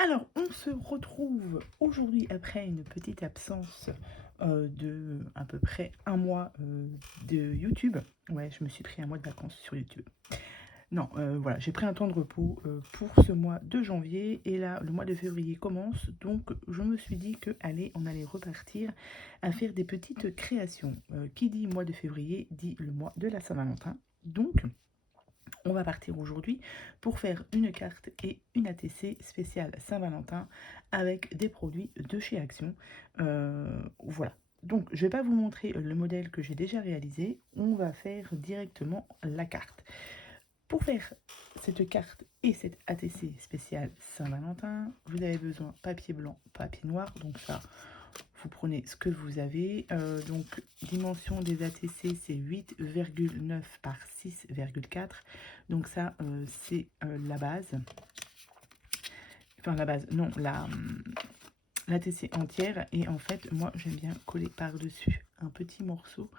Alors, on se retrouve aujourd'hui après une petite absence de à peu près un mois de YouTube. Ouais, je me suis pris un mois de vacances sur YouTube. Non, voilà, j'ai pris un temps de repos pour ce mois de janvier et là, le mois de février commence. Donc, je me suis dit que, allez, on allait repartir à faire des petites créations. Qui dit mois de février dit le mois de la Saint-Valentin. Donc, on va partir aujourd'hui pour faire une carte et une ATC spéciale Saint-Valentin avec des produits de chez Action. Voilà. Donc, je ne vais pas vous montrer le modèle que j'ai déjà réalisé. On va faire directement la carte. Pour faire cette carte et cette ATC spéciale Saint-Valentin, vous avez besoin de papier blanc, papier noir. Donc ça, vous prenez ce que vous avez. Donc, dimension des ATC, c'est 8,9 par 6,4. Donc ça, c'est la base. Enfin, la base, non, l'ATC entière. Et en fait, moi, j'aime bien coller par-dessus un petit morceau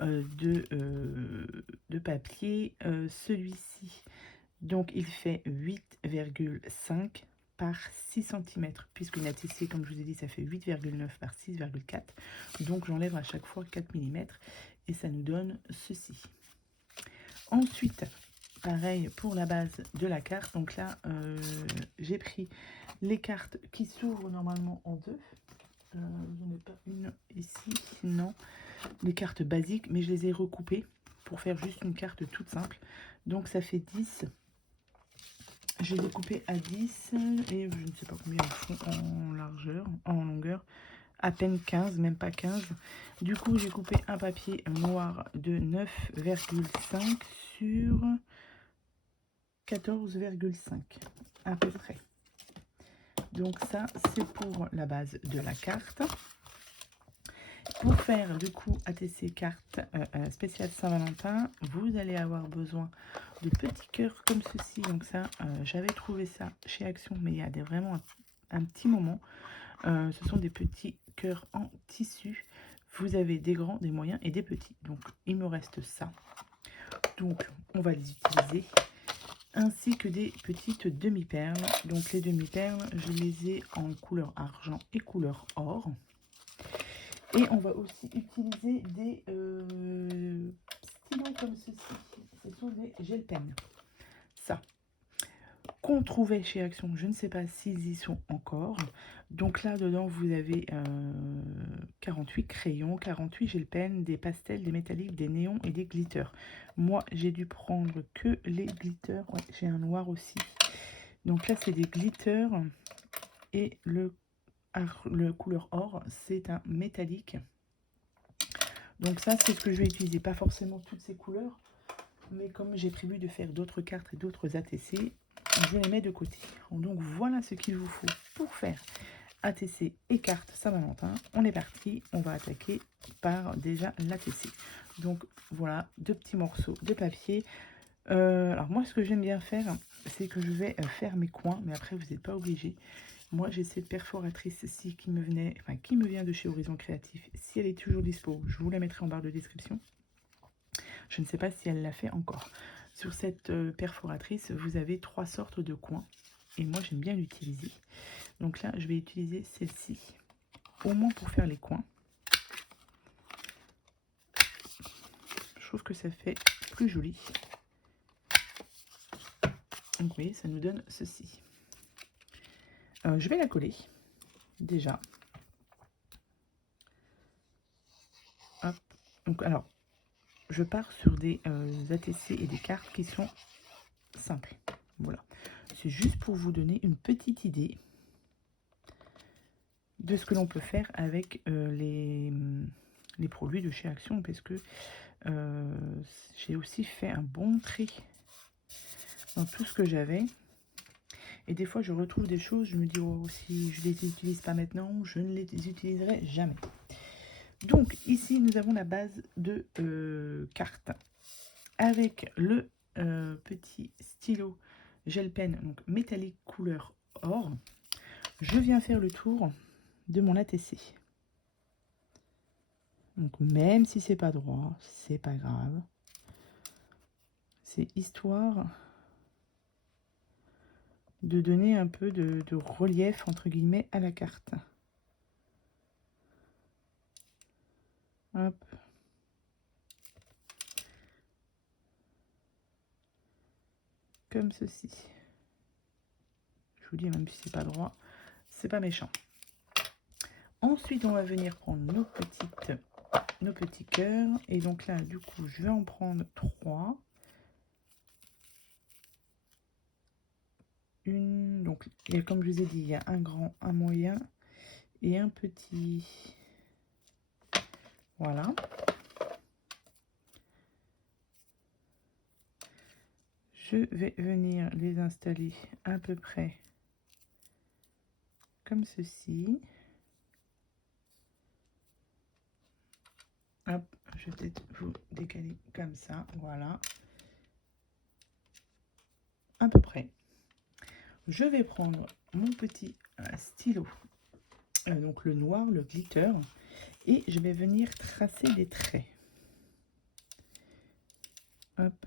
de papier. Celui-ci, donc, il fait 8,5 par 6 cm, puisqu'une ATC, comme je vous ai dit, ça fait 8,9 par 6,4. Donc, j'enlève à chaque fois 4 mm et ça nous donne ceci. Ensuite, pareil pour la base de la carte. Donc là, j'ai pris les cartes qui s'ouvrent normalement en deux. J'en ai pas une ici, non. Les cartes basiques, mais je les ai recoupées pour faire juste une carte toute simple. Donc ça fait 10. J'ai découpé à 10 et je ne sais pas combien elles font en largeur, en longueur. À peine 15, même pas 15. Du coup, j'ai coupé un papier noir de 9,5 sur 14,5 à peu près. Donc ça, c'est pour la base de la carte. Pour faire du coup ATC carte spéciale Saint-Valentin, vous allez avoir besoin de petits cœurs comme ceci. Donc ça, j'avais trouvé ça chez Action, mais il y a vraiment un petit moment. Ce sont des petits cœurs en tissu. Vous avez des grands, des moyens et des petits. Donc il me reste ça. Donc on va les utiliser. Ainsi que des petites demi-perles. Donc les demi-perles, je les ai en couleur argent et couleur or. Et on va aussi utiliser des stylos comme ceci. Ce sont des gel pens. Ça, qu'on trouvait chez Action, je ne sais pas s'ils y sont encore. Donc là, dedans, vous avez 48 crayons, 48 gel pens, des pastels, des métalliques, des néons et des glitters. Moi, j'ai dû prendre que les glitters. Ouais, j'ai un noir aussi. Donc là, c'est des glitters et le couleur or, c'est un métallique. Donc ça, c'est ce que je vais utiliser. Pas forcément toutes ces couleurs, mais comme j'ai prévu de faire d'autres cartes et d'autres ATC, je les mets de côté. Donc voilà ce qu'il vous faut pour faire ATC et carte Saint-Valentin. On est parti, on va attaquer par déjà l'ATC. Donc voilà, deux petits morceaux de papier. Alors moi, ce que j'aime bien faire, c'est que je vais faire mes coins, mais après, vous n'êtes pas obligé. Moi, j'ai cette perforatrice-ci qui me vient de chez Horizon Créatif. Si elle est toujours dispo, je vous la mettrai en barre de description. Je ne sais pas si elle l'a fait encore. Sur cette perforatrice, vous avez 3 sortes de coins. Et moi, j'aime bien l'utiliser. Donc là, je vais utiliser celle-ci. Au moins pour faire les coins. Je trouve que ça fait plus joli. Donc vous voyez, ça nous donne ceci. Je vais la coller. Déjà. Hop. Donc alors, je pars sur des ATC et des cartes qui sont simples. Voilà. C'est juste pour vous donner une petite idée de ce que l'on peut faire avec les produits de chez Action, parce que j'ai aussi fait un bon tri dans tout ce que j'avais. Et des fois, je retrouve des choses, je me dis, oh, si je ne les utilise pas maintenant, je ne les utiliserai jamais. Donc, ici, nous avons la base de carte avec le petit stylo gel pen, donc métallique couleur or. Je viens faire le tour de mon ATC. Donc, même si c'est pas droit, c'est pas grave. C'est histoire de donner un peu de relief, entre guillemets, à la carte. Hop. Comme ceci. Je vous dis, même si c'est pas droit, c'est pas méchant. Ensuite, on va venir prendre nos petits cœurs. Et donc là, du coup, je vais en prendre 3. Donc, et comme je vous ai dit, il y a un grand, un moyen et un petit. Voilà. Je vais venir les installer à peu près comme ceci. Hop, je vais peut-être vous décaler comme ça, voilà. À peu près. Je vais prendre mon petit stylo, donc le noir, le glitter, et je vais venir tracer des traits. Hop.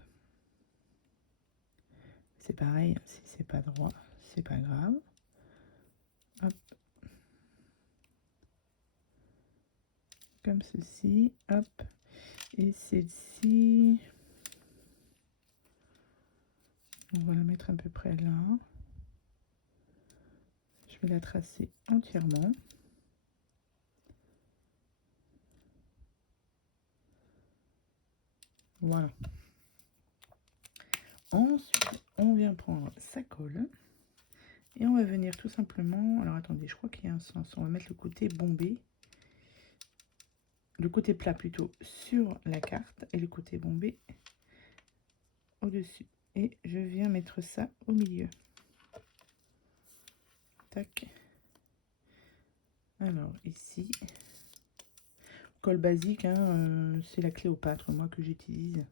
C'est pareil, si c'est pas droit, c'est pas grave. Hop. Comme ceci, hop. Et celle-ci, on va la mettre à peu près là. Je vais la tracer entièrement. Voilà. Ensuite, on vient prendre sa colle. Et on va venir tout simplement... Alors attendez, je crois qu'il y a un sens. On va mettre le côté bombé. Le côté plat plutôt sur la carte. Et le côté bombé au-dessus. Et je viens mettre ça au milieu. Tac. Alors ici, colle basique, hein, c'est la Cléopâtre, moi, que j'utilise.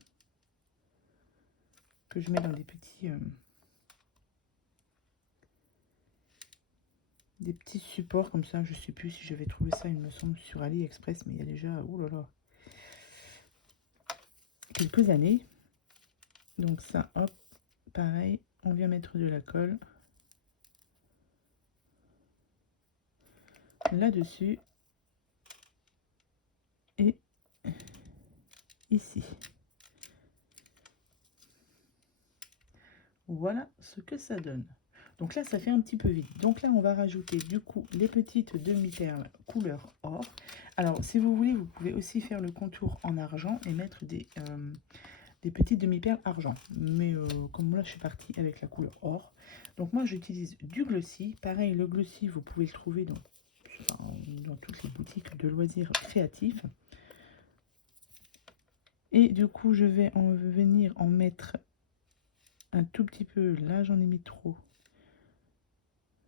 Que je mets dans des petits supports comme ça. Je sais plus si j'avais trouvé ça, il me semble, sur AliExpress, mais il y a déjà, oh là là, quelques années. Donc ça, hop, pareil, on vient mettre de la colle là-dessus et ici. Voilà ce que ça donne. Donc là, ça fait un petit peu vide. Donc là, on va rajouter du coup les petites demi-perles couleur or. Alors, si vous voulez, vous pouvez aussi faire le contour en argent et mettre des petites demi-perles argent. Mais comme moi, là, je suis partie avec la couleur or. Donc moi, j'utilise du glossy. Pareil, le glossy, vous pouvez le trouver dans toutes les boutiques de loisirs créatifs. Et du coup, je vais venir en mettre un tout petit peu. Là, j'en ai mis trop.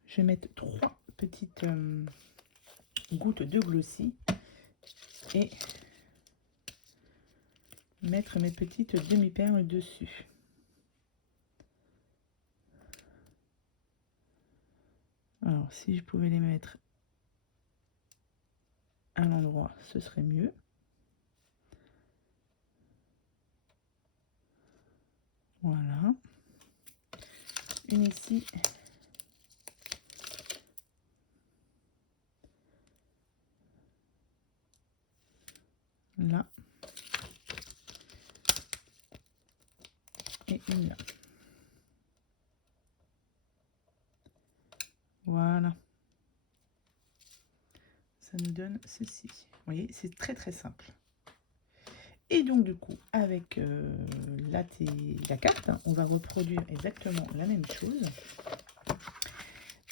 Je vais mettre 3 petites gouttes de glossy et mettre mes petites demi-perles dessus. Alors, si je pouvais les mettre à l'endroit, ce serait mieux. Voilà. Une ici. Là. Et une là. Voilà. Ça nous donne ceci. Vous voyez, c'est très très simple. Et donc du coup, avec la carte, on va reproduire exactement la même chose.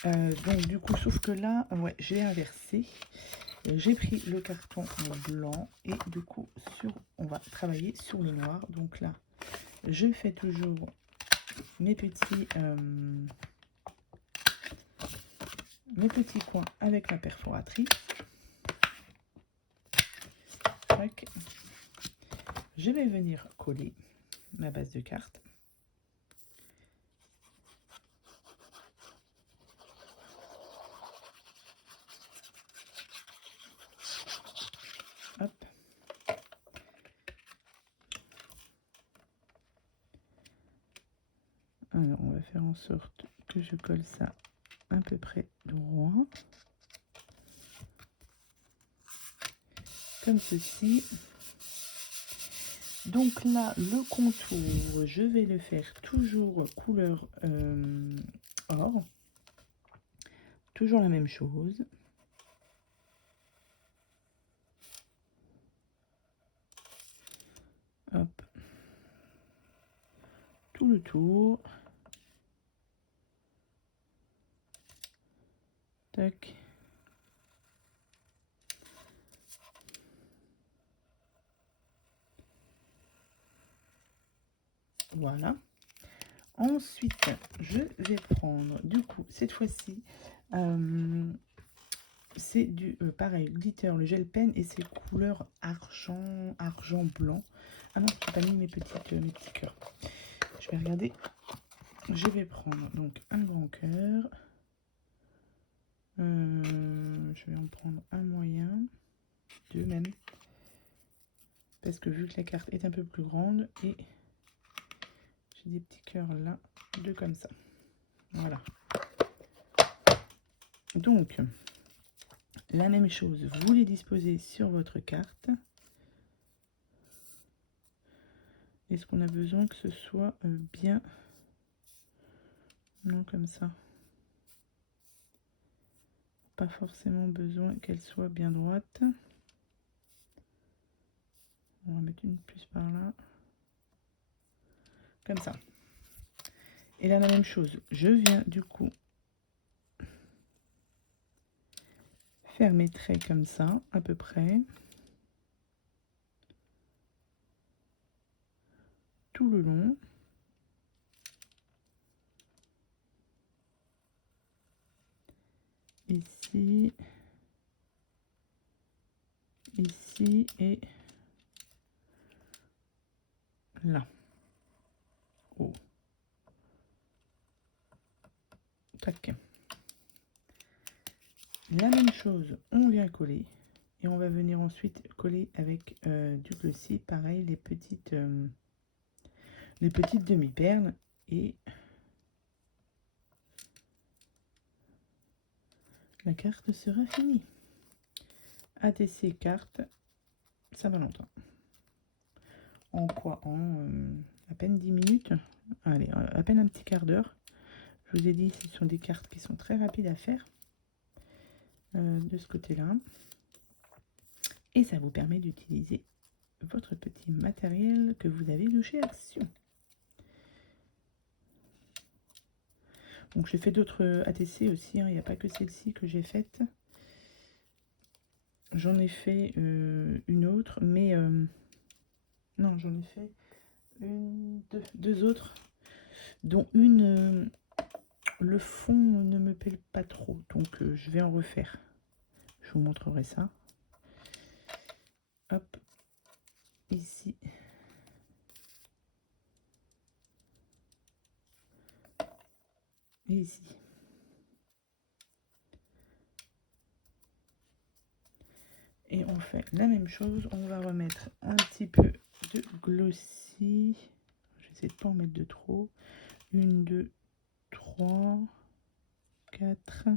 Donc du coup, sauf que là, ouais, j'ai inversé. J'ai pris le carton blanc et du coup, on va travailler sur le noir. Donc là, je fais toujours mes petits coins avec la perforatrice. Tac. Je vais venir coller ma base de carte. Hop. Alors, on va faire en sorte que je colle ça à peu près droit. Comme ceci. Donc là, le contour, je vais le faire toujours couleur or. Toujours la même chose. Hop. Tout le tour. Tac. Voilà. Ensuite, je vais prendre, du coup, cette fois-ci, c'est du, pareil, glitter, le gel pen, et c'est couleur argent blanc. Ah non, je n'ai pas mis mes petits cœurs. Je vais regarder. Je vais prendre donc un grand cœur. Je vais en prendre un moyen, deux même. Parce que vu que la carte est un peu plus grande, et j'ai des petits cœurs là, deux comme ça. Voilà. Donc, la même chose, vous les disposez sur votre carte. Est-ce qu'on a besoin que ce soit bien... Non, comme ça. Pas forcément besoin qu'elle soit bien droite. On va mettre une puce par là. Comme ça. Et là, la même chose. Je viens du coup faire mes traits comme ça, à peu près. Tout le long. Ici. Ici et là. Oh. Tac. La même chose, on vient coller. Et on va venir ensuite coller avec du glossy. Pareil, les petites demi-perles. Et la carte sera finie. ATC carte, ça va longtemps. En quoi? En à peine 10 minutes. Allez, à peine un petit quart d'heure. Je vous ai dit, ce sont des cartes qui sont très rapides à faire. De ce côté-là. Et ça vous permet d'utiliser votre petit matériel que vous avez de chez Action. Donc j'ai fait d'autres ATC aussi, hein. Il n'y a pas que celle-ci que j'ai faite. J'en ai fait une autre, mais non, j'en ai fait deux autres, dont une, le fond ne me plaît pas trop, donc je vais en refaire. Je vous montrerai ça. Hop, ici. Et ici. Et on fait la même chose, on va remettre un petit peu de glossy. Je vais essayer de ne pas en mettre de trop. 1, 2, 3, 4,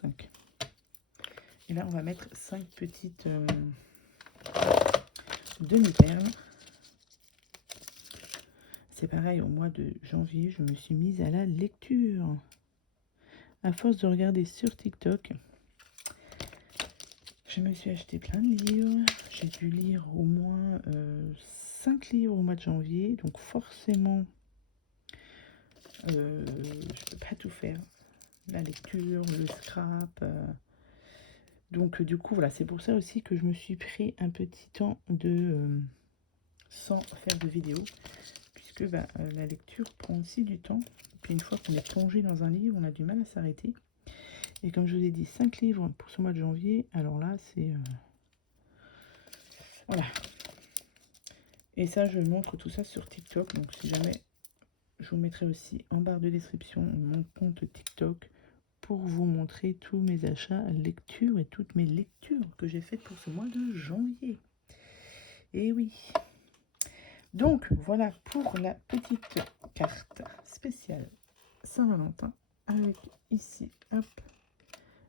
5. Et là, on va mettre 5 petites demi-perles. C'est pareil, au mois de janvier, je me suis mise à la lecture. À force de regarder sur TikTok, je me suis acheté plein de livres. J'ai dû lire au moins 5 livres au mois de janvier. Donc forcément, je ne peux pas tout faire. La lecture, le scrap. Donc du coup, voilà, c'est pour ça aussi que je me suis pris un petit temps de sans faire de vidéo. Puisque la lecture prend aussi du temps. Puis une fois qu'on est plongé dans un livre, on a du mal à s'arrêter. Et comme je vous ai dit, 5 livres pour ce mois de janvier. Alors là, c'est... voilà. Et ça, je montre tout ça sur TikTok. Donc si jamais, je vous mettrai aussi en barre de description mon compte TikTok pour vous montrer tous mes achats, lecture et toutes mes lectures que j'ai faites pour ce mois de janvier. Et oui. Donc, voilà pour la petite carte spéciale Saint-Valentin. Avec ici, hop,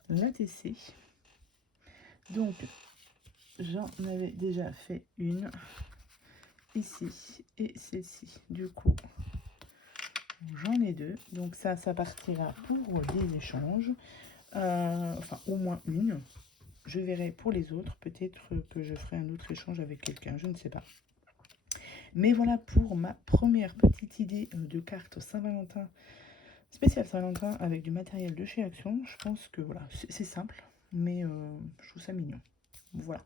l'ATC. Donc, j'en avais déjà fait une ici et celle-ci. Du coup, j'en ai deux. Donc ça partira pour des échanges. Enfin, au moins une. Je verrai pour les autres. Peut-être que je ferai un autre échange avec quelqu'un. Je ne sais pas. Mais voilà pour ma première petite idée de carte Saint-Valentin. Spécial Saint-Valentin avec du matériel de chez Action. Je pense que voilà, c'est simple. Mais je trouve ça mignon. Voilà.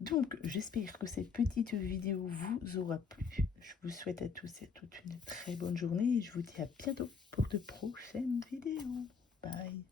Donc, j'espère que cette petite vidéo vous aura plu. Je vous souhaite à tous et à toutes une très bonne journée et je vous dis à bientôt pour de prochaines vidéos. Bye.